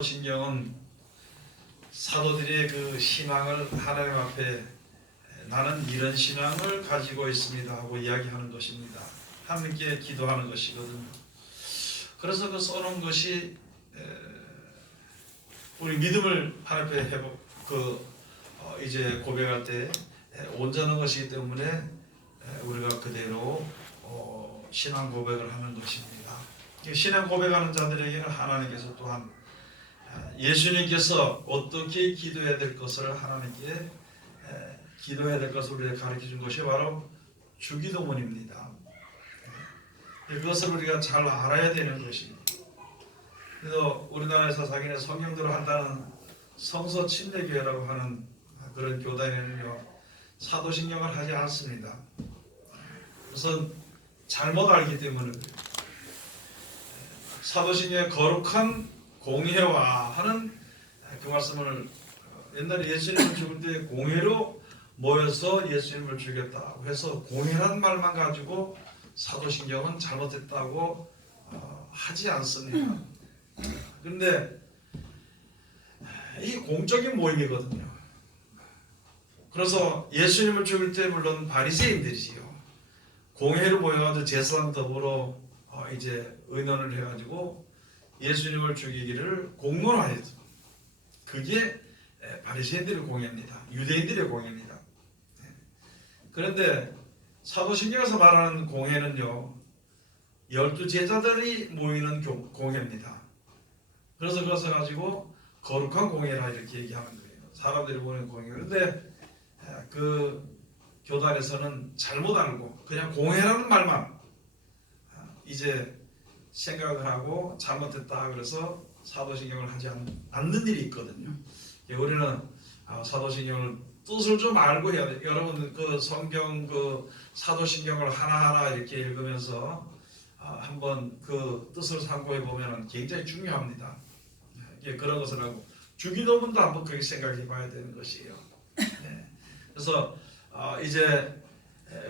신경은 사도들의 그 신앙을 하나님 앞에 나는 이런 신앙을 가지고 있습니다 하고 이야기하는 것입니다. 하나님께 기도하는 것이거든요. 그래서 그 써놓은 것이 우리 믿음을 하나님 앞에 이제 고백할 때 온전한 것이기 때문에 우리가 그대로 신앙 고백을 하는 것입니다. 신앙 고백하는 자들에게는 하나님께서 또한 예수님께서 어떻게 기도해야 될 것을 하나님께 기도해야 될 것을 우리에게 가르쳐 준 것이 바로 주기도문입니다. 그것을 우리가 잘 알아야 되는 것입니다. 그래서 우리나라에서 자기네 성경대로 한다는 성서 침례교회라고 하는 그런 교단에는요 사도신경을 하지 않습니다. 그래서 잘못 알기 때문에 사도신경의 거룩한 공회와 하는 그 말씀을 옛날에 예수님을 죽을 때 공회로 모여서 예수님을 죽였다고 해서 공회란 말만 가지고 사도신경은 잘못했다고 하지 않습니다. 그런데 이 공적인 모임이거든요. 그래서 예수님을 죽일 때 물론 바리새인들이지요. 공회로 모여가지고 제사장 더불어 이제 의논을 해가지고 예수님을 죽이기를 공론화해서 그게 바리새인들의 공예입니다. 유대인들의 공예입니다. 그런데 사도신경에서 말하는 공예는요 12제자들이 모이는 공예입니다. 그래서 그것을 가지고 거룩한 공예라 이렇게 얘기하는 거예요. 사람들이 모이는 공예. 그런데 그 교단에서는 잘못 알고 그냥 공예라는 말만 이제 생각을 하고 잘못했다 그래서 사도신경을 하지 않는 일이 있거든요. 우리는 사도신경을 뜻을 좀 알고 해야 돼요. 여러분 그 성경 그 사도신경을 하나하나 이렇게 읽으면서 한번 그 뜻을 상고해 보면 굉장히 중요합니다. 그런 것을 하고 주기도문도 한번 그렇게 생각해 봐야 되는 것이에요. 그래서 이제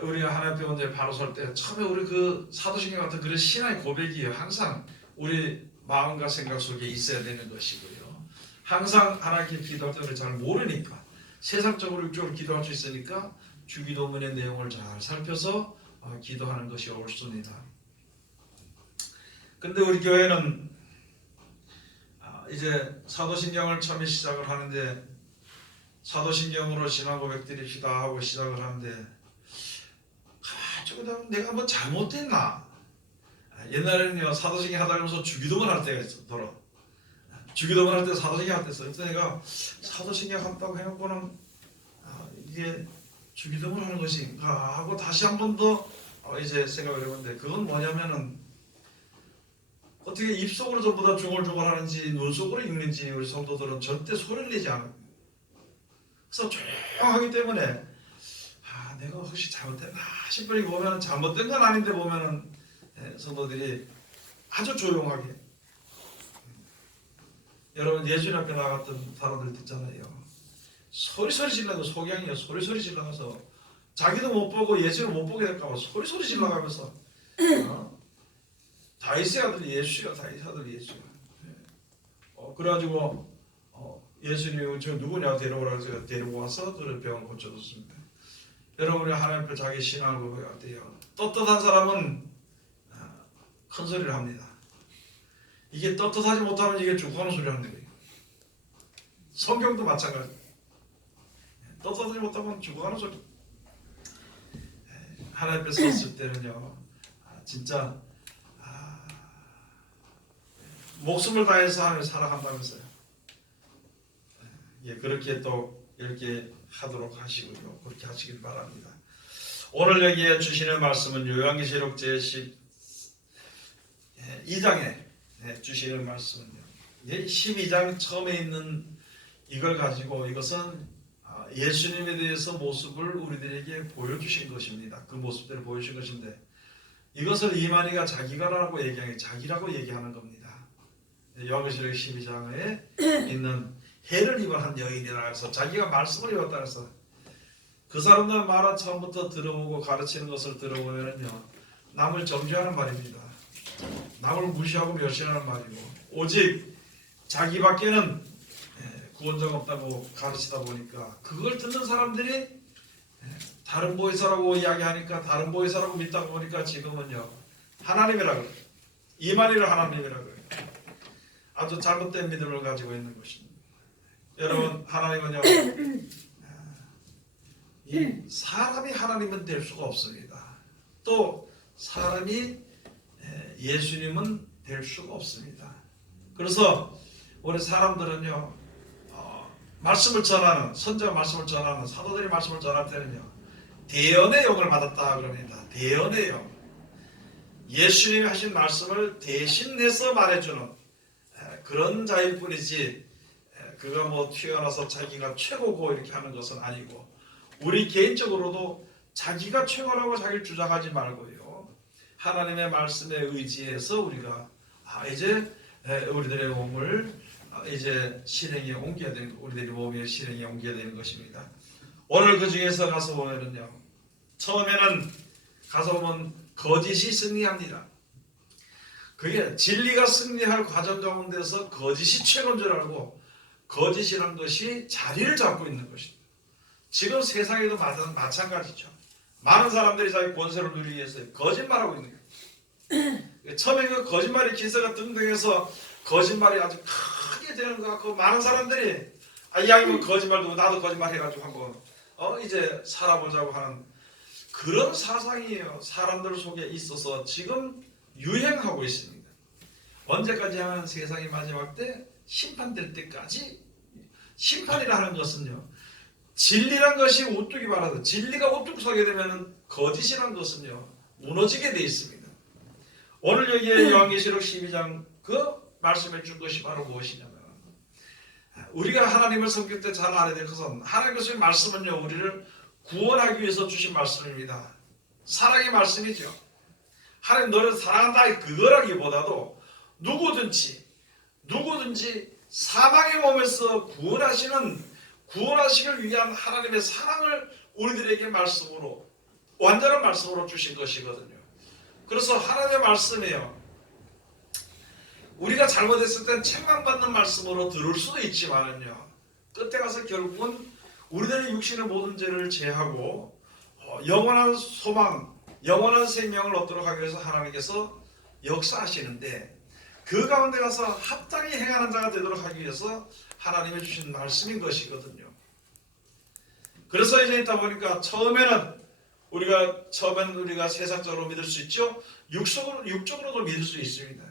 우리가 하나님 앞에 온데 바로 설 때 처음에 우리 그 사도신경 같은 그런 신앙의 고백이 항상 우리 마음과 생각 속에 있어야 되는 것이고요. 항상 하나님께 기도할 때 우리 잘 모르니까 세상적으로 육적으로 기도할 수 있으니까 주기도문의 내용을 잘 살펴서 기도하는 것이 옳습니다. 근데 우리 교회는 이제 사도신경을 처음에 시작을 하는데 사도신경으로 신앙 고백드립시다 하고 시작을 하는데 내가 뭐 잘못됐나? 옛날에는요 사도신경 하다 보면서 주기도문 할 때가 있어. 더러 주기도문 할 때 사도신경 할 때 있어. 그래서 내가 사도신경 한다고 해놓고는 이게 주기도문 하는 것인가 하고 다시 한 번 더 이제 생각을 해봤는데 그건 뭐냐면은 어떻게 입속으로 전부 다 중얼중얼 하는지 눈속으로 읽는지 우리 성도들은 절대 소리를 내지 않아요. 그래서 조용하기 때문에 내가 혹시 잘못됐나 싶으니 보면 잘못된 건 아닌데 보면은 성도들이 아주 조용하게 여러분 예수님 앞에 나갔던 사람들 듣잖아요. 소리소리 질러서 속양이요 소리소리 질러서 자기도 못 보고 예수를 못 보게 될까 봐 소리소리 질러가면서 다윗의 아들이 예수야 다윗의 아들이 예수야. 그래가지고 예수님이 저 누구냐 데려오라고 제가 데리고 와서 그를 병을 고쳐줬습니다. 여러분이 하나님 앞에 자기 신앙을 고백할 때요 떳떳한 사람은 큰 소리를 합니다. 이게 떳떳하지 못하면 이게 죽어가는 소리를 하는 거예요. 성경도 마찬가지. 떳떳하지 못하면 죽어가는 소리. 하나님 앞에 섰을 때는요 진짜 목숨을 다해서 하나님 살아간다면서요. 그렇게 또 이렇게 하도록 하시고요. 그렇게 하시길 바랍니다. 오늘 여기에 주시는 말씀은 요한계시록 제12장에 주시는 말씀은요. 12장 처음에 있는 이걸 가지고 이것은 예수님에 대해서 모습을 우리들에게 보여주신 것입니다. 그 모습들을 보여주신 것인데 이것을 이만희가 자기가라고 자기라고 얘기하는 겁니다. 요한계시록 12장에 있는 해를 입은 한 여인이라 해서 자기가 말씀을 입었다 해서 그 사람들 말은 처음부터 들어보고 가르치는 것을 들어보면요 남을 정죄하는 말입니다. 남을 무시하고 멸시하는 말이고 오직 자기밖에는 구원자가 없다고 가르치다 보니까 그걸 듣는 사람들이 다른 보혜사라고 이야기하니까 다른 보혜사라고 믿다 보니까 지금은요 하나님이라 그래요. 이만희를 하나님이라 그래요. 아주 잘못된 믿음을 가지고 있는 것입니다. 여러분 하나님은요 이 사람이 하나님은 될 수가 없습니다. 또 사람이 예수님은 될 수가 없습니다. 그래서 우리 사람들은요 말씀을 전하는 선자가 말씀을 전하는 사도들이 말씀을 전할 때는요 대언의 영을 받았다 그럽니다. 대언의 영. 예수님이 하신 말씀을 대신해서 말해주는 그런 자일 뿐이지 그가 뭐 튀어나와서 자기가 최고고 이렇게 하는 것은 아니고 우리 개인적으로도 자기가 최고라고 자기를 주장하지 말고요 하나님의 말씀에 의지해서 우리가 이제 우리들의 몸을 이제 실행에 옮겨야 되는 우리들의 몸의 실행에 옮겨야 되는 것입니다. 오늘 그 중에서 가서 보면은요 처음에는 가서 보면 거짓이 승리합니다. 그게 진리가 승리할 과정 가운데서 거짓이 최고인 줄 알고 거짓이란 것이 자리를 잡고 있는 것입니다. 지금 세상에도 마찬가지죠. 많은 사람들이 자기 권세를 누리기 위해서 거짓말하고 있는 거예요. 처음에 그 거짓말이 기세가 등등해서 거짓말이 아주 크게 되는 것 같고 많은 사람들이 이왕이면 거짓말도 나도 거짓말 해가지고 한번 이제 살아보자고 하는 그런 사상이에요. 사람들 속에 있어서 지금 유행하고 있습니다. 언제까지 하면 세상의 마지막 때 심판될 때까지 심판이라 하는 것은요 진리란 것이 우뚝이 말하다 진리가 우뚝 서게 되면 거짓이란 것은요 무너지게 되어 있습니다. 오늘 여기에 요한계시록 12장 그 말씀해 준 것이 바로 무엇이냐면 우리가 하나님을 섬길 때 잘 알아야 될 것은 하나님께서의 말씀은요 우리를 구원하기 위해서 주신 말씀입니다. 사랑의 말씀이죠. 하나님 너를 사랑한다 그거라기보다도 누구든지 사망의 몸에서 구원하시길 위한 하나님의 사랑을 우리들에게 말씀으로 완전한 말씀으로 주신 것이거든요. 그래서 하나님의 말씀이에요. 우리가 잘못했을 땐 책망받는 말씀으로 들을 수도 있지만은요 끝에 가서 결국은 우리들의 육신의 모든 죄를 제하고 영원한 소망, 영원한 생명을 얻도록 하기 위해서 하나님께서 역사하시는데 그 가운데 가서 합당히 행하는 자가 되도록 하기 위해서 하나님이 주신 말씀인 것이거든요. 그래서 이제 있다 보니까 처음에는 우리가 세상적으로 믿을 수 있죠. 육적으로도 믿을 수 있습니다.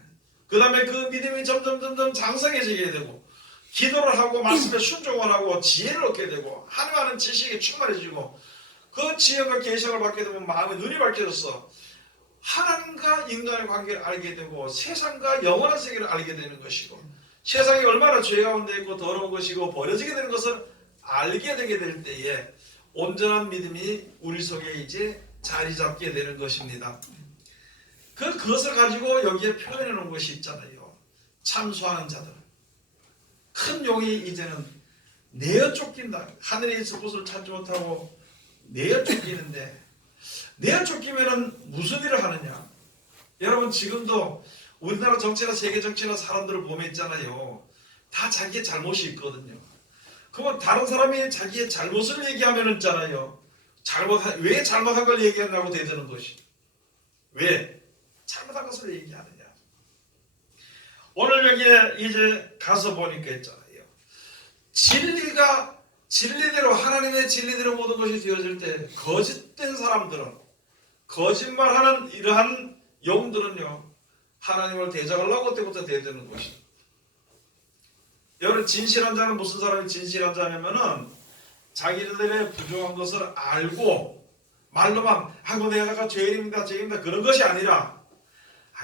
그 다음에 그 믿음이 점점 장성해지게 되고 기도를 하고 말씀에 순종을 하고 지혜를 얻게 되고 하나님과는 지식이 충만해지고 그 지혜와 계시를 받게 되면 마음의 눈이 밝혀져서 하나님과 인간의 관계를 알게 되고 세상과 영원한 세계를 알게 되는 것이고 세상이 얼마나 죄 가운데 있고 더러운 것이고 버려지게 되는 것을 알게 되게 될 때에 온전한 믿음이 우리 속에 이제 자리 잡게 되는 것입니다. 그것을 가지고 여기에 표현해 놓은 것이 있잖아요. 참소하는 자들. 큰 용이 이제는 내어 쫓긴다. 하늘에 있을 곳을 찾지 못하고 내어 쫓기는데 내어 쫓기면은 무슨 일을 하느냐? 여러분 지금도 우리나라 정치나 세계 정치나 사람들을 보면 있잖아요. 다 자기의 잘못이 있거든요. 그러면 다른 사람이 자기의 잘못을 얘기하면 있잖아요. 왜 잘못한 걸 얘기하냐고 대드는 것이. 왜? 잘못한 것을 얘기하느냐. 오늘 여기에 이제 가서 보니까 있잖아요. 진리대로 하나님의 진리대로 모든 것이 되어질 때 거짓된 사람들은 거짓말하는 이러한 영들은요. 하나님을 대적하려고 때부터 대드는 것이죠. 여러분 진실한 자는 무슨 사람이 진실한 자냐면은 자기들의 부족한 것을 알고 말로만 하고 내가 죄인입니다 그런 것이 아니라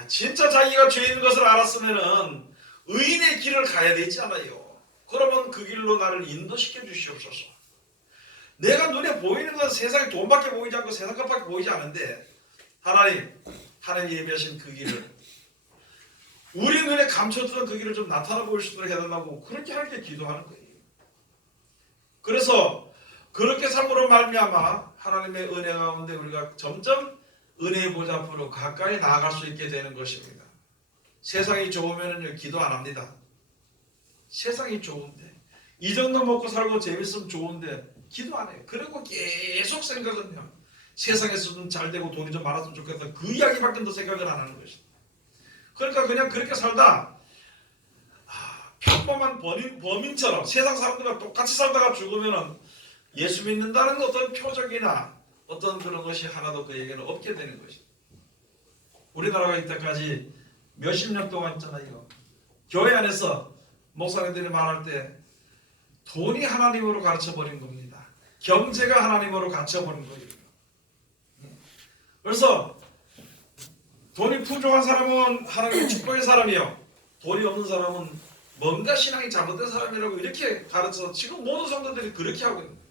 진짜 자기가 죄인인 것을 알았으면은 의인의 길을 가야 되지 않아요. 그러면 그 길로 나를 인도시켜 주시옵소서. 내가 눈에 보이는 건 세상에 돈밖에 보이지 않고 세상 것밖에 보이지 않은데 하나님 예비하신 그 길을 우리 눈에 감춰두던 그 길을 좀 나타나 보일 수 있도록 해달라고 그렇게 하게 기도하는 거예요. 그래서 그렇게 삶으로 말미암아 하나님의 은혜 가운데 우리가 점점 은혜의 보좌 앞으로 가까이 나아갈 수 있게 되는 것입니다. 세상이 좋으면 기도 안 합니다. 세상이 좋은데, 이 정도 먹고 살고 재밌으면 좋은데 기도 안 해요. 그리고 계속 생각은요, 세상에서 좀 잘 되고 돈이 좀 많았으면 좋겠다, 그 이야기밖에 더 생각을 안 하는 것이죠. 그러니까 그냥 그렇게 살다 평범한 범인처럼 세상 사람들과 똑같이 살다가 죽으면은 예수 믿는다는 어떤 표적이나 어떤 그런 것이 하나도 그에게는 없게 되는 것이죠. 우리나라가 이때까지 몇십 년 동안 있잖아요, 교회 안에서 목사님들이 말할 때 돈이 하나님으로 가르쳐버린 겁니다. 경제가 하나님으로 가르쳐버린 거예요. 그래서 돈이 풍족한 사람은 하나님의 축복의 사람이요, 돈이 없는 사람은 뭔가 신앙이 잘못된 사람이라고 이렇게 가르쳐서 지금 모든 성도들이 그렇게 하고 있는 거예요.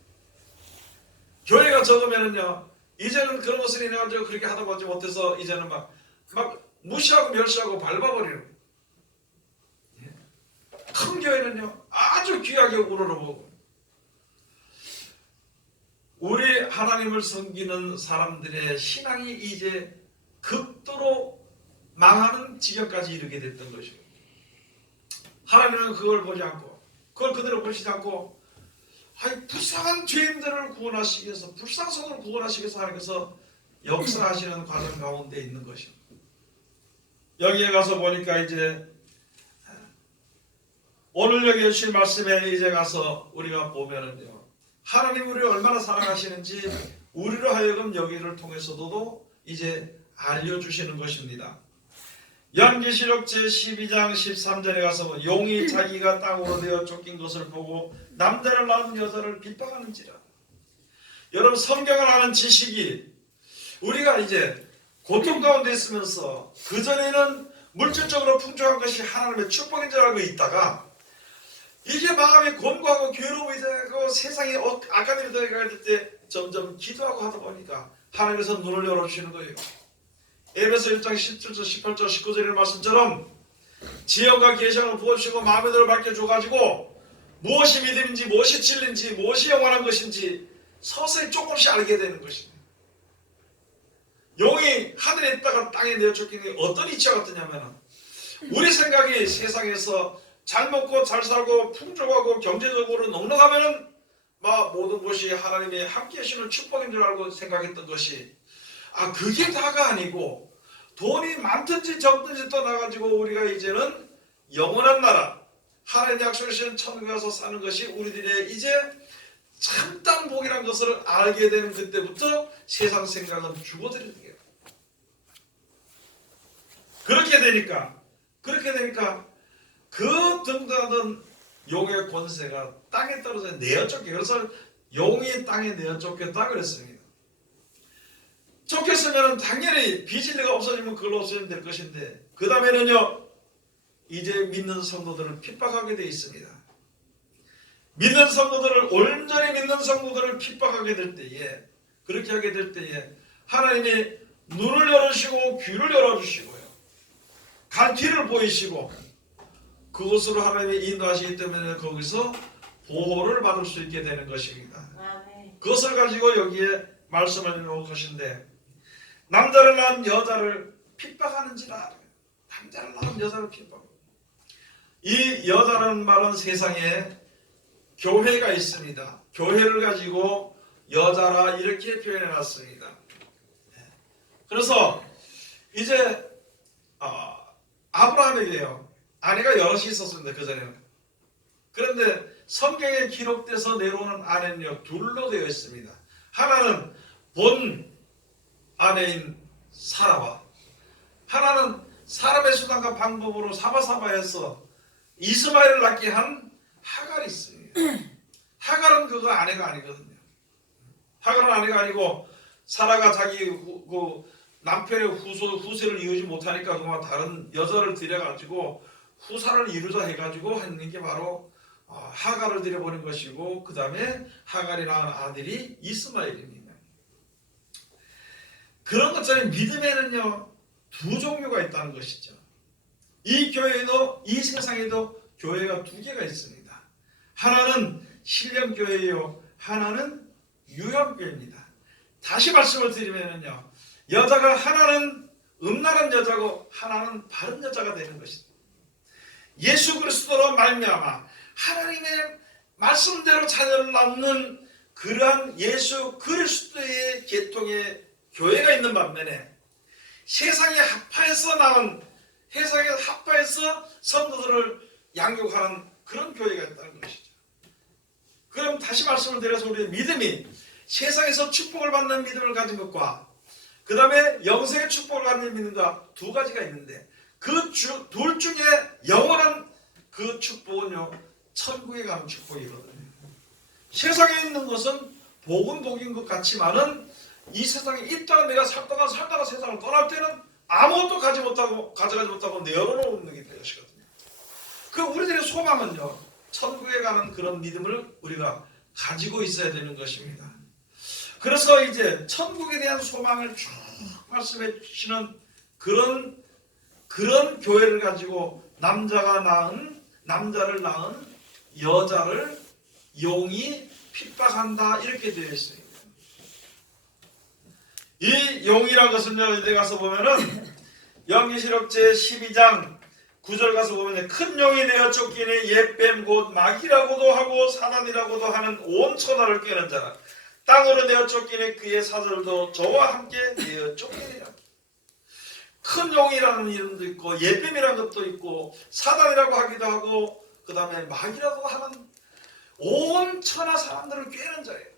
교회가 적으면은요, 이제는 그런 것을 인해가지고 그렇게 하다 보지 못해서 이제는 막 무시하고 멸시하고 밟아버리는 거예요. 큰 교회는요, 아주 귀하게 우러러보고, 우리 하나님을 섬기는 사람들의 신앙이 이제 극도로 망하는 지경까지 이르게 됐던 것이고, 하나님은 그걸 보지 않고, 그걸 그대로 보시지 않고, 불쌍한 죄인들을 구원하시기 위해서, 불쌍성을 구원하시기 위해서 하나님께서 역사하시는 과정 가운데 있는 것입니다. 여기에 가서 보니까 이제 오늘 여기 주신 말씀에 이제 가서 우리가 보면은요, 하나님 우리를 얼마나 사랑하시는지 우리로 하여금 여기를 통해서도 이제 알려주시는 것입니다. 연기시록 제12장 13절에 가서 용이 자기가 땅으로 되어 쫓긴 것을 보고 남자를 낳은 여자를 핍박하는지라. 여러분, 성경을 아는 지식이 우리가 이제 고통 가운데 있으면서 그전에는 물질적으로 풍족한 것이 하나님의 축복인 줄 알고 있다가 이게 마음이 곤고하고 괴로움이 되고 세상에 악한 일이 되어갈 때 점점 기도하고 하다 보니까 하나님께서 눈을 열어주시는 거예요. 에베소 1장 17절 18절 19절의 말씀처럼 지혜와 계시를 부어주시고 마음의 눈을 밝혀줘가지고 무엇이 믿음인지, 무엇이 진리인지, 무엇이 영원한 것인지 서서히 조금씩 알게 되는 것입니다. 용이 하늘에 있다가 땅에 내어 쫓기는 게 어떤 이치와 같으냐면, 우리 생각이 세상에서 잘 먹고 잘 살고 풍족하고 경제적으로 넉넉하면은 모든 것이 하나님이 함께 하시는 축복인 줄 알고 생각했던 것이, 그게 다가 아니고 돈이 많든지 적든지 떠나가지고 우리가 이제는 영원한 나라, 하나님의 약속하신 천국에 가서 사는 것이 우리들의 이제 참담 복이라는 것을 알게 되는 그때부터 세상 생각은 죽어들게 돼요. 그렇게 되니까 그 등등하던 용의 권세가 땅에 떨어져 내어 쫓겨. 그래서 용이 땅에 내어 쫓겼다 그랬습니다. 쫓겼으면 당연히 비진리가 없어지면 그걸로 없어지면 될 것인데, 그 다음에는요, 이제 믿는 성도들을 핍박하게 되어 있습니다. 믿는 성도들을, 온전히 믿는 성도들을 핍박하게 될 때에, 그렇게 하게 될 때에 하나님이 눈을 열어주시고 귀를 열어주시고요, 갈 길을 보이시고 그것으로 하나님이 인도하시기 때문에 거기서 보호를 받을 수 있게 되는 것입니다. 그것을 가지고 여기에 말씀을 해놓은 것인데, 남자를 낳은 여자를 핍박하는지라. 남자를 낳은 여자를 핍박. 이 여자라는 말은 세상에 교회가 있습니다. 교회를 가지고 여자라 이렇게 표현해 놨습니다. 그래서 이제 아브라함에게요, 아내가 여럿이 있었습니다. 그전에는. 그런데 성경에 기록돼서 내려오는 아내는요, 둘로 되어 있습니다. 하나는 본 아내인 사라와, 하나는 사람의 수단과 방법으로 사바사바해서 이스마엘을 낳게 한 하갈이 있습니다. 하갈은 그거 아내가 아니거든요. 하갈은 아내가 아니고, 사라가 자기 남편의 후세를 이루지 못하니까 그만 다른 여자를 들여가지고 후사를 이루자 해가지고 하는 게 바로 하갈을 들여보낸 것이고, 그 다음에 하갈이 낳은 아들이 이스마엘입니다. 그런 것처럼 믿음에는요, 두 종류가 있다는 것이죠. 이 교회도, 이 세상에도 교회가 두 개가 있습니다. 하나는 신령교회요, 하나는 유형교회입니다. 다시 말씀을 드리면요, 여자가 하나는 음란한 여자고 하나는 바른 여자가 되는 것입니다. 예수 그리스도로 말미암아 하나님의 말씀대로 자녀를 낳는 그러한 예수 그리스도의 계통의 교회가 있는 반면에 세상의 합파에서 나온 세상의 합파에서 성도들을 양육하는 그런 교회가 있다는 것이죠. 그럼 다시 말씀을 드려서 우리의 믿음이 세상에서 축복을 받는 믿음을 가진 것과 그 다음에 영생의 축복을 받는 믿음과 두 가지가 있는데 그 둘 중에 영원한 그 축복은요 천국에 가는 축복이거든요. 세상에 있는 것은 복은 복인 것 같지만은 이 세상에 있다가 내가 살다가 세상을 떠날 때는 아무것도 가져가지 못하고 내어놓는 게 될 것이거든요. 그 우리들의 소망은요 천국에 가는 그런 믿음을 우리가 가지고 있어야 되는 것입니다. 그래서 이제 천국에 대한 소망을 쭉 말씀해 주시는 그런 교회를 가지고 남자를 낳은 여자를 용이 핍박한다 이렇게 되어 있습니다. 이 용이라는 것은요 이제 가서 보면은 요한계시록 제12장 9절 가서 보면 큰 용이 되어 쫓기니 옛뱀 곧 마귀라고도 하고 사단이라고도 하는 온 천하를 꿰는 자라 땅으로 내어 쫓기니 그의 사절도 저와 함께 내어 쫓기니라. 큰 용이라는 이름도 있고 옛뱀이라는 것도 있고 사단이라고 하기도 하고 그 다음에 마귀라고 하는 온 천하 사람들을 꿰는 자예요.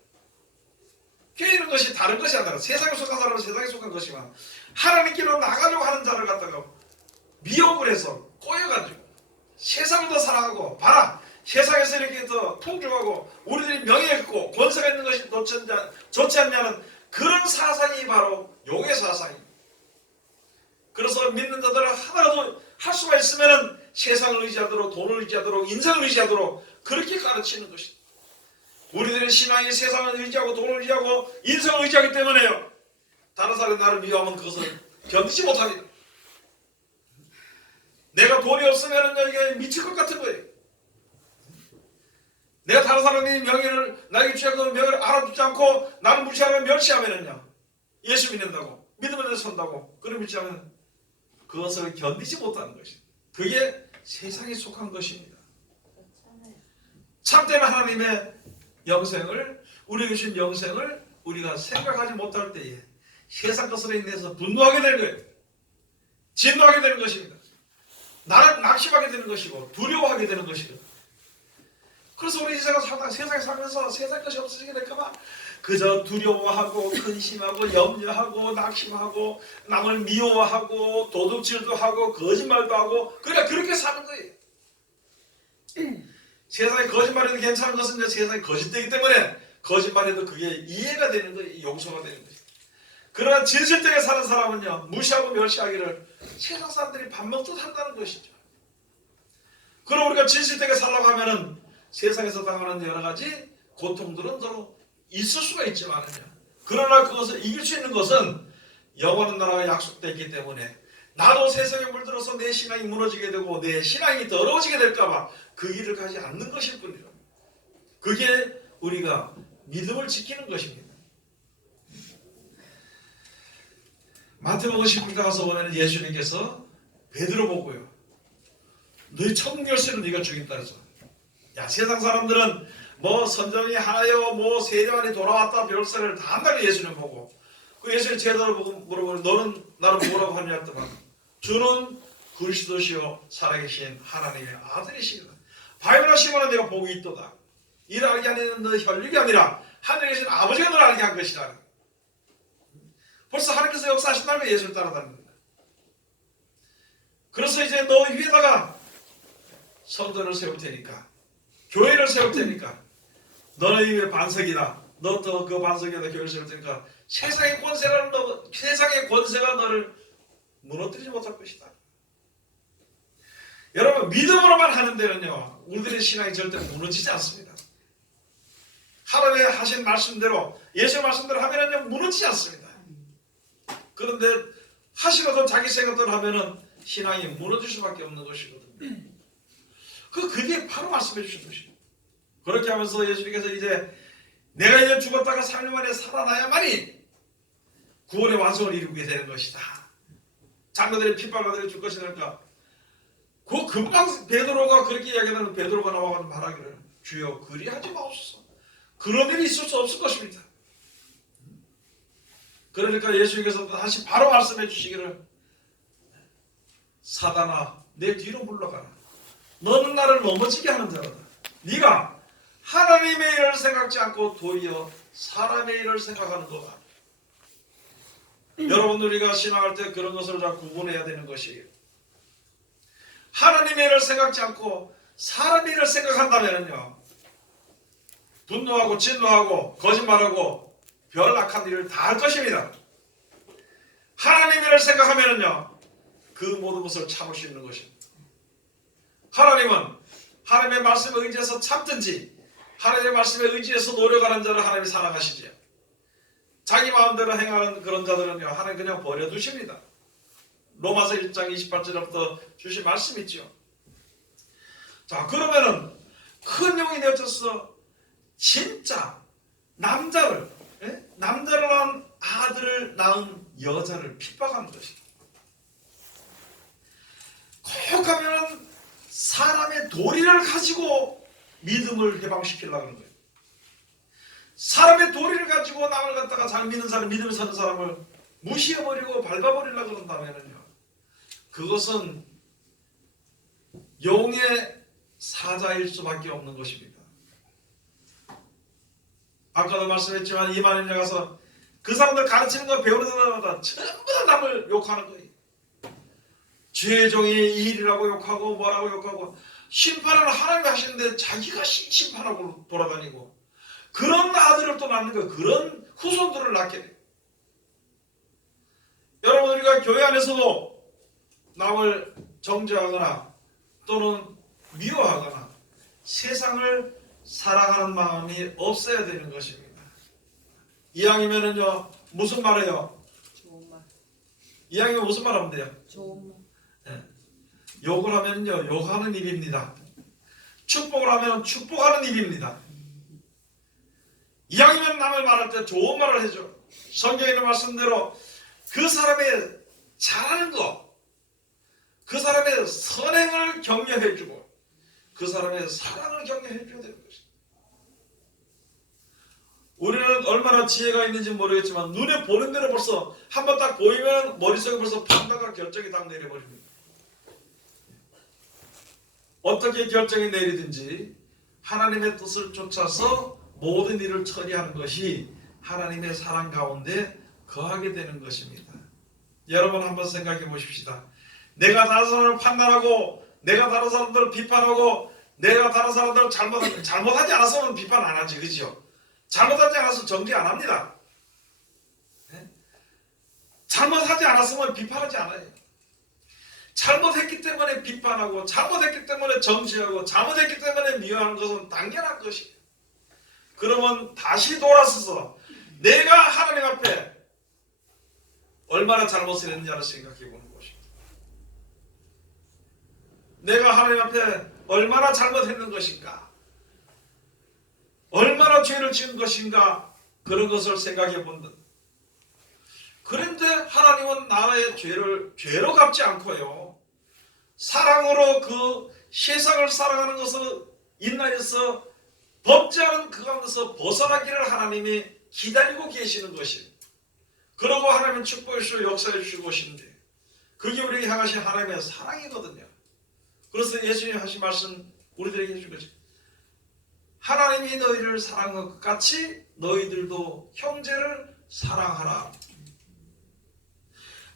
꿰는 것이 다른 것이 아니라 세상에 속한 사람은 세상에 속한 것이지만 하나님께로 나가려고 하는 자를 갖다가 미혹을 해서 꼬여가지고 세상을 더 사랑하고 봐라 세상에서 이렇게 더 통중하고 우리들이 명예 있고 권세가 있는 것이 좋지 않냐는 그런 사상이 바로 용의 사상입니다. 그래서 믿는 자들은 하나라도 할 수가 있으면 세상을 의지하도록 돈을 의지하도록 인생을 의지하도록 그렇게 가르치는 것입니다. 우리들의 신앙이 세상을 의지하고 돈을 의지하고 인생을 의지하기 때문에요. 다른 사람이 나를 미워하면 그것을 견디지 못합니다. 내가 돈이 없으면 이게 미칠 것 같은 거예요. 내가 다른 사람이 명예를 나에게 주자고 명예를 알아주지 않고 나를 무시하면 멸시하면은요 예수 믿는다고 믿음을 내서 선다고 그를 믿지않으면 그것을 견디지 못하는 것입니다. 그게 세상에 속한 것입니다. 참된 하나님의 영생을 우리에게 주신 영생을 우리가 생각하지 못할 때에 세상 것으로 인해서 분노하게 되는 거예요. 진노하게 되는 것입니다. 나를 낙심하게 되는 것이고 두려워하게 되는 것이고 그래서 우리 세상에 살면서 세상 것이 없어지게 될까봐 그저 두려워하고 근심하고 염려하고 낙심하고 남을 미워하고 도둑질도 하고 거짓말도 하고 그러니까 그렇게 사는 거예요. 세상에 거짓말해도 괜찮은 것은 이제 세상에 거짓되기 때문에 거짓말해도 그게 이해가 되는 거예요. 용서가 되는 거예요. 그러나 진실되게 사는 사람은요 무시하고 멸시하기를 세상 사람들이 밥 먹듯 한다는 것이죠. 그럼 우리가 진실되게 살라고 하면은 세상에서 당하는 여러 가지 고통들은 서로 있을 수가 있지만은요. 그러나 그것을 이길 수 있는 것은 영원한 나라가 약속되어 있기 때문에 나도 세상에 물들어서 내 신앙이 무너지게 되고 내 신앙이 더러워지게 될까봐 그 길을 가지 않는 것일 뿐이죠. 그게 우리가 믿음을 지키는 것입니다. 마태복음 19장 가서 보면 예수님께서 베드로 보고요. 너희 천국 열쇠를 네가 주겠다 해서 야 세상 사람들은 뭐 선정이 하여 뭐 세례만이 돌아왔다 별세를 다 한다고 예수님 보고 그 예수님 제자를 보고 물어보니 너는 나를 뭐라고 하냐 했더만 주는 그리스도시요 살아계신 하나님의 아들이시다. 바이브나 시몬아 내가 복이 있도다. 이를 알게 하는 너 혈육이 아니라 하늘에 계신 아버지가 너를 알게 한 것이라. 벌써 하나님께서 역사하신다는 거 예수를 따라다닙니다. 그래서 이제 너 위에다가 성도를 세울 테니까 교회를 세울 테니까 너는 위에 반석이다. 너 또 그 반석에다 교회를 세울 테니까 세상의 권세가 너를 무너뜨리지 못할 것이다. 여러분 믿음으로만 하는 데는요 우리들의 신앙이 절대 무너지지 않습니다. 하나님의 하신 말씀대로 예수의 말씀대로 하면은요 무너지지 않습니다. 그런데 하시고도 자기 생각대로 하면은 신앙이 무너질 수밖에 없는 것이거든요. 그게 바로 말씀해 주신 것이에요. 그렇게 하면서 예수님께서 이제 내가 이제 죽었다가 3일 만에 살아나야만이 구원의 완성을 이루게 되는 것이다. 장로들의 핍박을 받으려 줄 것이니까 그 금방 베드로가 그렇게 이야기하는 베드로가 나와가지고 말하기를 주여 그리하지 마옵소서. 그런 일이 있을 수 없을 것입니다. 그러니까 예수님께서 다시 바로 말씀해 주시기를 사단아 내 뒤로 물러가라. 너는 나를 넘어지게 하는 자로다. 네가 하나님의 일을 생각지 않고 도리어 사람의 일을 생각하는 거다. 여러분 우리가 신앙할 때 그런 것을 다 구분해야 되는 것이에요. 하나님의 일을 생각지 않고 사람의 일을 생각한다면요 분노하고 진노하고 거짓말하고 별 악한 일을 다 할 것입니다. 하나님의 일을 생각하면요 그 모든 것을 참을 수 있는 것입니다. 하나님은 하나님의 말씀에 의지해서 참든지 하나님의 말씀에 의지해서 노력하는 자를 하나님이 사랑하시지요. 자기 마음대로 행하는 그런 자들은요 하나님 그냥 버려두십니다. 로마서 1장 28절부터 주신 말씀 있죠. 자 그러면은 큰 용이 되어서 진짜 남자를 낳은 아들을 낳은 여자를 핍박하는 것입니다. 꼭 하면은 사람의 도리를 가지고 믿음을 해방시키려고 하는 거예요. 사람의 도리를 가지고 남을 갖다가 잘 믿는 사람, 믿음을 사는 사람을 무시해버리고 밟아버리려고 그런다면요 그것은 용의 사자일 수밖에 없는 것입니다. 아까도 말씀했지만 이만희에 가서 그 사람들 가르치는 거 배우는 사람마다 전부 다 남을 욕하는 거예요. 죄의 종이 이 일이라고 욕하고 뭐라고 욕하고 심판을 하나님이 하시는데 자기가 심판하고 돌아다니고 그런 아들을 또 낳는 거 그런 후손들을 낳게 돼요. 여러분 우리가 교회 안에서도 남을 정죄하거나 또는 미워하거나 세상을 사랑하는 마음이 없어야 되는 것입니다. 이왕이면은요 무슨 말이에요? 좋은 말. 이왕이면 무슨 말 하면 돼요? 좋은 말. 욕을 하면요 욕하는 입입니다. 축복을 하면 축복하는 입입니다. 이왕이면 남을 말할 때 좋은 말을 해줘. 성경에 있는 말씀대로 그 사람의 잘하는 거, 그 사람의 선행을 격려해주고 그 사람의 사랑을 격려해줘야 되는 것입니다. 우리는 얼마나 지혜가 있는지 모르겠지만 눈에 보는 대로 벌써 한번 딱 보이면 머릿속에 벌써 판단과 결정이 딱 내려버립니다. 어떻게 결정이 내리든지 하나님의 뜻을 쫓아서 모든 일을 처리하는 것이 하나님의 사랑 가운데 거하게 되는 것입니다. 여러분 한번 생각해 보십시다. 내가 다른 사람을 판단하고 내가 다른 사람들을 비판하고 내가 다른 사람들을 잘못하지 않았으면 비판 안 하지, 그죠? 잘못하지 않아서 정죄 안 합니다. 잘못하지 않았으면 비판하지 않아요. 잘못했기 때문에 비판하고 잘못했기 때문에 정죄하고 잘못했기 때문에 미워하는 것은 당연한 것이에요. 그러면 다시 돌아서서 내가 하나님 앞에 얼마나 잘못을 했느냐를 생각해 보는 것입니다. 내가 하나님 앞에 얼마나 잘못했는 것인가, 얼마나 죄를 지은 것인가, 그런 것을 생각해 본다. 그런데 하나님은 나의 죄를 죄로 갚지 않고요 사랑으로 그 세상을 사랑하는 것을 인하여서 범죄하는 그 가운데서 벗어나기를 하나님이 기다리고 계시는 것이에요. 그러고 하나님은 축복해 주시고 역사해 주시고 오신데 그게 우리에게 향하신 하나님의 사랑이거든요. 그래서 예수님이 하신 말씀 우리들에게 해준 거죠. 하나님이 너희를 사랑한 것 같이 너희들도 형제를 사랑하라.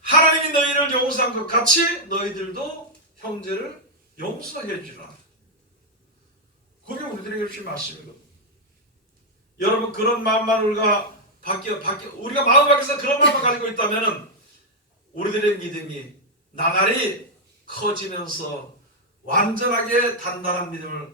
하나님이 너희를 용서한 것 같이 너희들도 형제를 용서해 주라. 그게 우리들에게 주신 말씀이거든요. 여러분 그런 마음만 우리가 우리가 마음 밖에서 그런 마음을 가지고 있다면 우리들의 믿음이 나날이 커지면서 완전하게 단단한 믿음을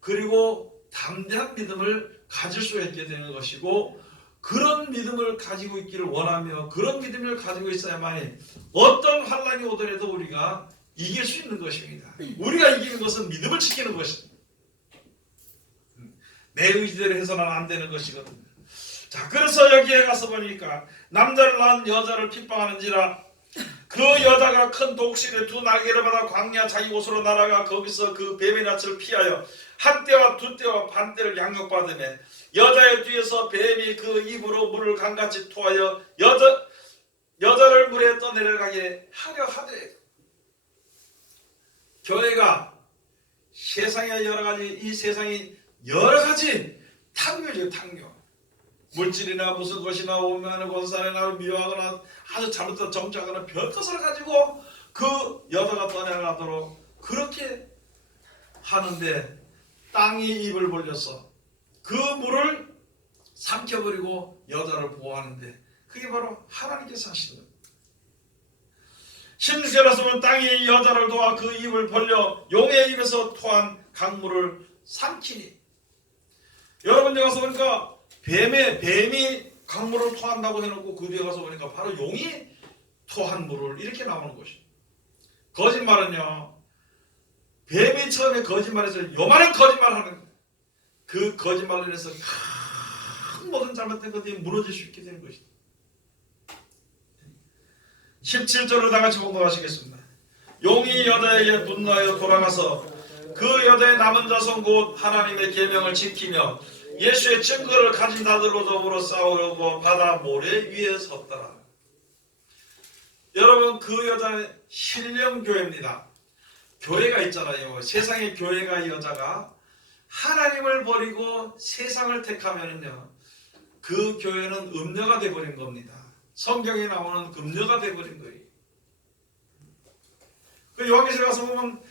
그리고 담대한 믿음을 가질 수 있게 되는 것이고 그런 믿음을 가지고 있기를 원하며 그런 믿음을 가지고 있어야만이 어떤 환난이 오더라도 우리가 이길 수 있는 것입니다. 우리가 이기는 것은 믿음을 지키는 것입니다. 내 의지대로 해서는 안 되는 것이거든요. 자, 그래서 여기에 가서 보니까 남자를 낳은 여자를 핍박하는지라 그 여자가 큰 독수리의 두 날개를 받아 광야 자기 곳으로 날아가 거기서 그 뱀의 낯을 피하여 한 때와 두 때와 반 때를 양육받으며 여자의 뒤에서 뱀이 그 입으로 물을 강같이 토하여 여자를 물에 떠내려가게 하려 하되. 교회가 세상에 여러가지, 이 세상이 여러가지 탕묘죠. 탕묘. 물질이나 무슨 것이나 오면은 권사나 미워하거나 아주 잘못된 정죄하거나 별것을 가지고 그 여자가 떠내가도록 그렇게 하는데, 땅이 입을 벌려서 그 물을 삼켜버리고 여자를 보호하는데, 그게 바로 하나님께서 하시는 거예요. 16절에서는 땅이 여자를 도와 그 입을 벌려 용의 입에서 토한 강물을 삼키니. 여러분 여기 가서 보니까 뱀이 강물을 토한다고 해놓고 그 뒤에 가서 보니까 바로 용이 토한 물을 이렇게 나오는 것이죠. 거짓말은요, 뱀이 처음에 거짓말해서 요만한 거짓말을 하는 거예요. 그 거짓말로 인해서 큰 모든 잘못된 것들이 무너질 수 있게 되는 것이죠. 17절을 다 같이 공부하시겠습니다. 용이 여자에게 분노하여 돌아가서 그 여자의 남은 자손 곧 하나님의 계명을 지키며 예수의 증거를 가진 자들로 더불어 싸우려고 바다 모래 위에 섰더라. 여러분, 그 여자는 신령교회입니다. 교회가 있잖아요. 세상의 교회가, 여자가 하나님을 버리고 세상을 택하면은요, 그 교회는 음녀가 되어버린 겁니다. 성경에 나오는 금녀가 되어버린 거예요. 그 요한계시록 가서 보면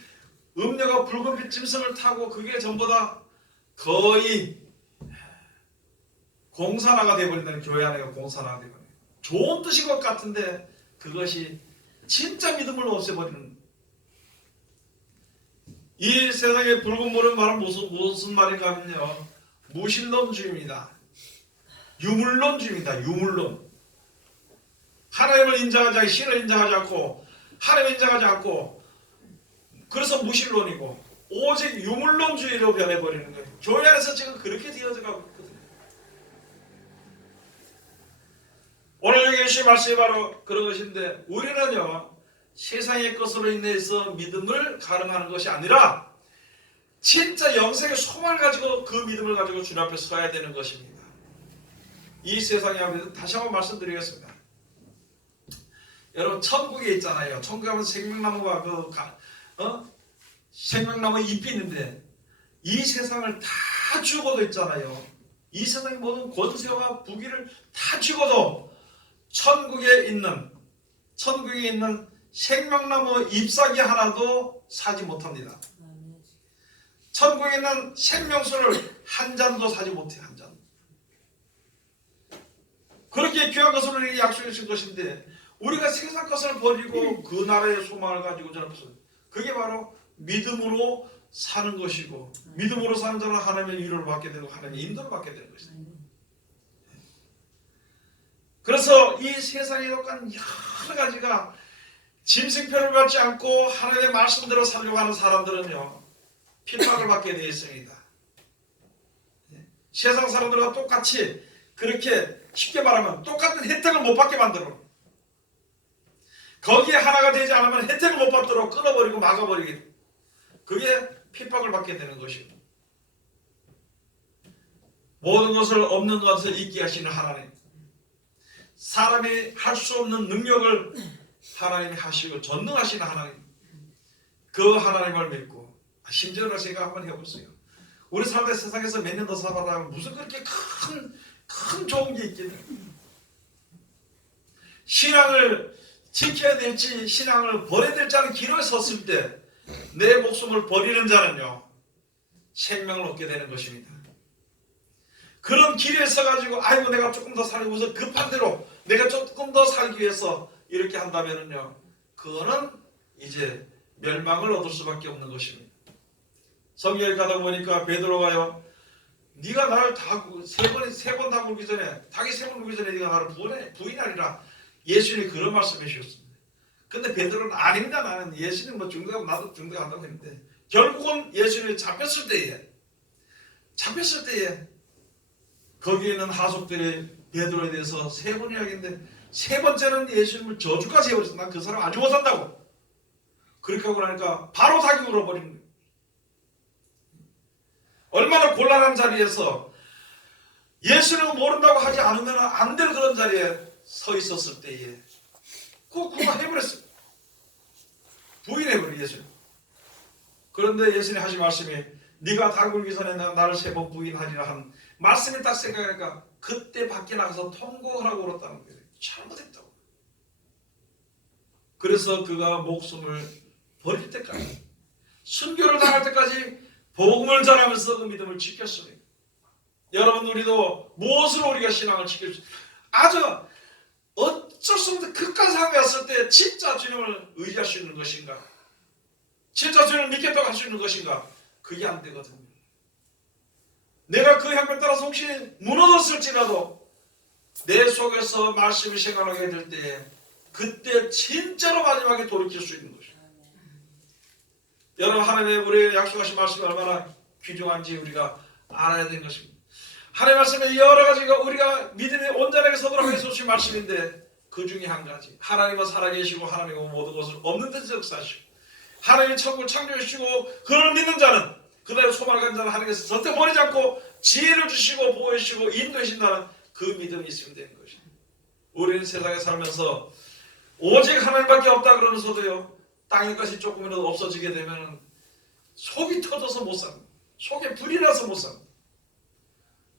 음녀가 붉은빛 짐승을 타고 그게 전부 다 거의 공산화가 되어버린다는, 교회 안에 공산화가 되어버려요. 좋은 뜻인 것 같은데 그것이 진짜 믿음을 없애버리는. 이 세상의 붉은 물은 바로 무슨 말인가 하면요, 무신론주의입니다. 유물론주의입니다. 유물론. 하나님을 인정하지 않고, 신을 인정하지 않고, 하나님을 인정하지 않고, 그래서 무신론이고 오직 유물론주의로 변해버리는 거예요. 교회 안에서 지금 그렇게 되어져 가고 있거든요. 오늘 여기 주신 말씀이 바로 그런 것인데, 우리는요, 세상의 것으로 인해서 믿음을 가름하는 것이 아니라 진짜 영생의 소망을 가지고 그 믿음을 가지고 주님 앞에 서야 되는 것입니다. 이 세상에 하면 다시 한번 말씀드리겠습니다. 여러분, 천국에 있잖아요. 천국에 가면 생명나무가 생명나무 잎이 있는데, 이 세상을 다 죽어도 있잖아요. 이 세상의 모든 권세와 부귀를 다 죽어도 천국에 있는 생명나무 잎사귀 하나도 사지 못합니다. 천국에 있는 생명수를 한 잔도 사지 못해요. 한 잔. 그렇게 귀한 것을 우리에게 약속해 주신 것인데, 우리가 세상 것을 버리고 그 나라의 소망을 가지고 저는, 그게 바로 믿음으로 사는 것이고, 믿음으로 사는 자는 하나님의 위로를 받게 되고 하나님의 인도를 받게 되는 것입니다. 그래서 이 세상에 속한 여러 가지가 짐승표를 받지 않고 하나님의 말씀대로 살려고 하는 사람들은요, 핍박을 받게 되어 있습니다. 세상 사람들과 똑같이, 그렇게 쉽게 말하면 똑같은 혜택을 못 받게 만들어. 거기에 하나가 되지 않으면 혜택을 못 받도록 끊어버리고 막아버리게, 그게 핍박을 받게 되는 것이고, 모든 것을 없는 것을 있게 하시는 하나님, 사람이 할 수 없는 능력을 하나님이 하시고 전능하시는 하나님, 그 하나님을 믿고, 심지어는 제가 한번 해보세요. 우리 사람들 세상에서 몇 년 더 살아라면 무슨 그렇게 큰 좋은 게 있겠냐. 신앙을 지켜야 될지 신앙을 버려야 될지 하는 길을 섰을 때 내 목숨을 버리는 자는요, 생명을 얻게 되는 것입니다. 그런 길에 서가지고 아이고 내가 조금 더 살기 위해서 급한 대로 내가 조금 더 살기 위해서 이렇게 한다면은요, 그거는 이제 멸망을 얻을 수밖에 없는 것입니다. 성경에 가다 보니까 베드로가요, 네가 나를 세 번 다 굴기 전에, 닭이 3번 굴기 전에 네가 나를 부인하리라. 예수님이 그런 말씀해 주셨습니다. 근데 베드로는 아닙니다. 나는 예수님 중독하고 나도 중독한다고 했는데, 결국은 예수님이 잡혔을 때에 거기에 있는 하속들이 베드로에 대해서 3번 이야기인데 세 번째는 예수님을 저주까지 해버렸어. 난 그 사람 아주 못한다고. 그렇게 하고 나니까 바로 닭이 울어버린 거예요. 얼마나 곤란한 자리에서 예수를 모른다고 하지 않으면 안 될 그런 자리에 서 있었을 때에 그거 해버렸어요. 부인해버려 예수님. 그런데 예수님 하신 말씀이 네가 닭 울기 전에 나를 3번 부인하리라 한 말씀이 딱 생각하니까 그때 밖에 나가서 통곡을 하고 울었다는 거예요. 잘못했다고. 그래서 그가 목숨을 버릴 때까지 순교를 당할 때까지 복음을 전하면서 그 믿음을 지켰습니다. 여러분 우리도 무엇으로 우리가 신앙을 지킬 수 아주 어쩔 수 없는 극한 상황에 왔을 때 진짜 주님을 의지할 수 있는 것인가? 진짜 주님을 믿겠다고 할 수 있는 것인가? 그게 안 되거든요. 내가 그 형편 따라서 혹시 무너졌을지라도 내 속에서 말씀이 생각나게 될 때에 그때 진짜로 마지막에 돌이킬 수 있는 것이에요. 여러분 하나님의 우리에게 약속하신 말씀이 얼마나 귀중한지 우리가 알아야 되는 것입니다. 하나님의 말씀에 여러 가지가 우리가 믿음이 온전하게 서도록 해서 주신 말씀인데 그 중에 한 가지 하나님은 살아계시고 하나님은 모든 것을 없는 데서 역사하시고 하나님이 천국을 창조해 주시고 그를 믿는 자는 그날의 소망을 가진 자는 하나님께서 절대 버리지 않고 지혜를 주시고 보호해 주시고 인도해 주신다는 그 믿음이 있으면 되는 것입니다. 우리는 세상에 살면서 오직 하나님밖에 없다 그러면서도요 땅의 것이 조금이라도 없어지게 되면 속이 터져서 못 삽니다. 속에 불이 나서 못 삽니다.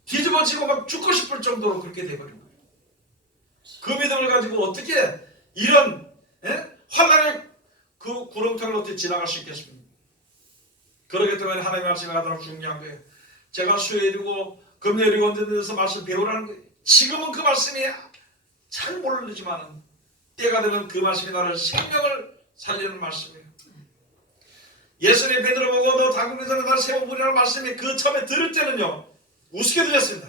뒤집어지고 막 죽고 싶을 정도로 그렇게 돼버린 거예요. 그 믿음을 가지고 어떻게 이런 환난의 그 구렁텅이를 어떻게 지나갈 수 있겠습니까? 그렇기 때문에 하나님의 말씀이 가장 중요한 거예요. 제가 수요일이고 금요일이고 언제든지 말씀 배우라는 거예요. 지금은 그 말씀이 잘 모르지만 때가 되면 그 말씀이 나를 생명을 살리는 말씀이에요. 예수님 베드로 보고 너 당근에 전에 나를 3번 부리라는 말씀이 그 처음에 들을 때는요 우습게 들렸습니다.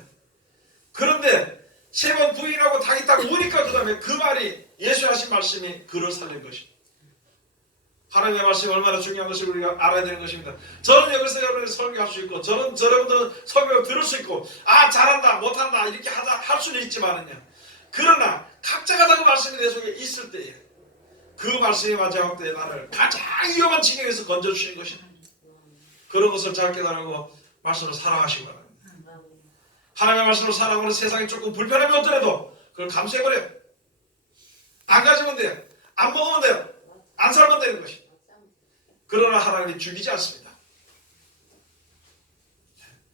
그런데 3번 부인하고 닭이 딱 우니까 그 다음에 그 말이 예수 하신 말씀이 그를 살린 것입니다. 하나님의 말씀이 얼마나 중요한 것을 우리가 알아야 되는 것입니다. 저는 여기서 여러분이 설교할 수 있고 저는 여러분들은 설교를 들을 수 있고 잘한다 못한다 이렇게 할 수는 있지만은요. 그러나 각자가 다 그 말씀이 내 속에 있을 때에 그 말씀이 마지막 때에 나를 가장 위험한 지경에서 건져주시는 것입니다. 그런 것을 잘 깨달고 말씀을 사랑하시기 바랍니다. 하나님의 말씀을 사랑하는 세상이 조금 불편하면 어더라도 그걸 감수해버려요. 안 가지면 돼요. 안 먹으면 돼요. 안 살면 되는 것입니다. 그러나 하나님이 죽이지 않습니다.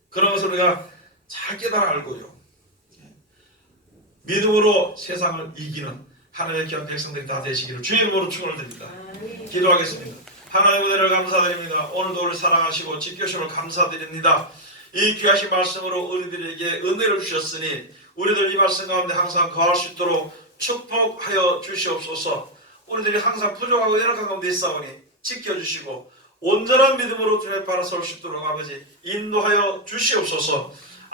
그런 것을 우리가 잘 깨달아 알고요. 믿음으로 세상을 이기는 하나님의 귀한 백성들이 다 되시기를 주의 이름으로 축원을 드립니다. 기도하겠습니다. 하나님 은혜를 감사드립니다. 오늘도 우리를 사랑하시고 지켜주심을 감사드립니다. 이 귀하신 말씀으로 우리들에게 은혜를 주셨으니 우리들 이 말씀 가운데 항상 거할 수 있도록 축복하여 주시옵소서. 우리들이 항상 부족하고 연약한 가운데 있사오니 지켜주시고 온전한 믿음으로 주님 바라 설 수 있도록 아버지 인도하여 주시옵소서.